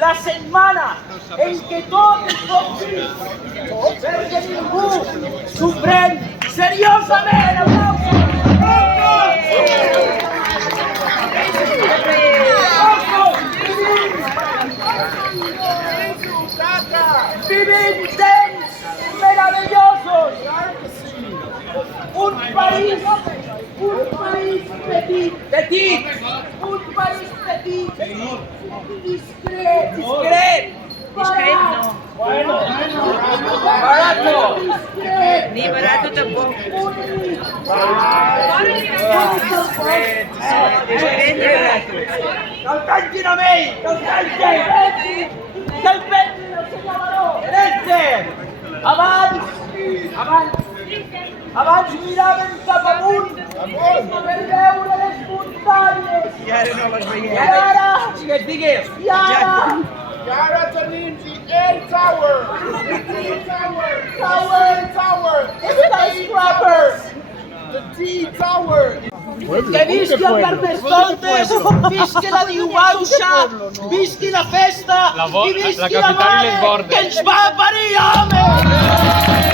la setmana en què tot és possible, perquè ningú s'ho pren seriosament. Vivim temps meravellosos. Un país petit, un país petit, discret, Discret no. barato, Ni barato tampoc. Discret ni barato. que el tanquin amb ell, que el tanquin, que el pensin el senyor Baró. Abans miràvem cap amunt per veure les muntanyes. I ara no les veiem. I ara, I ara tenim the Air Tower. skyscrapers. The D Tower. Que visqui el Carnestoltes, visqui la Diubauxa, visqui la festa i visqui la mare que ens va parir, home!